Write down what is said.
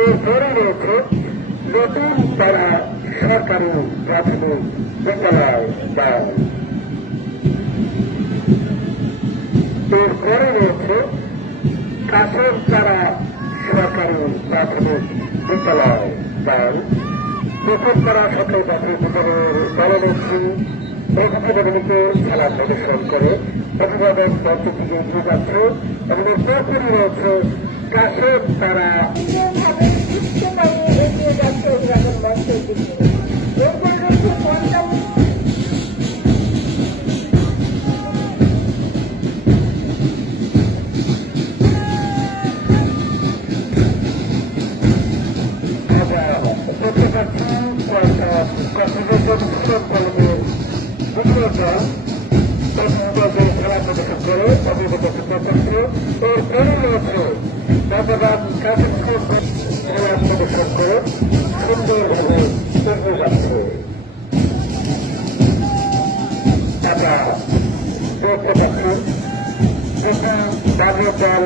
এরপরে রয়েছে নতুন পাড়া সরকারি প্রাথমিক বিদ্যালয় দল। এরপরে রয়েছে কাছের পাড়া সরকারি প্রাথমিক বিদ্যালয় দল। নতুন পাড়া সরকারি প্রাথমিক বিদ্যালয়ের দলনেত্রী প্রতিযোগিতাগুলিকে খেলা প্রদর্শন করে অভিভাবক দলটি থেকে এগিয়ে যাচ্ছে এবং এরপরই রয়েছে কাছের তারা এগিয়ে যাচ্ছে অভিভাবক মঞ্চের দিকে। এরপর রয়েছে পঞ্চম দেখতে পাচ্ছি খেলা প্রদর্শন করে অভিভাবক করছে। এরপরে রয়েছে বর্তমান কাজের খেলা প্রদর্শন করে সুন্দরভাবে এগিয়ে যাচ্ছে। আমরা দেখতে পাচ্ছি এটি দল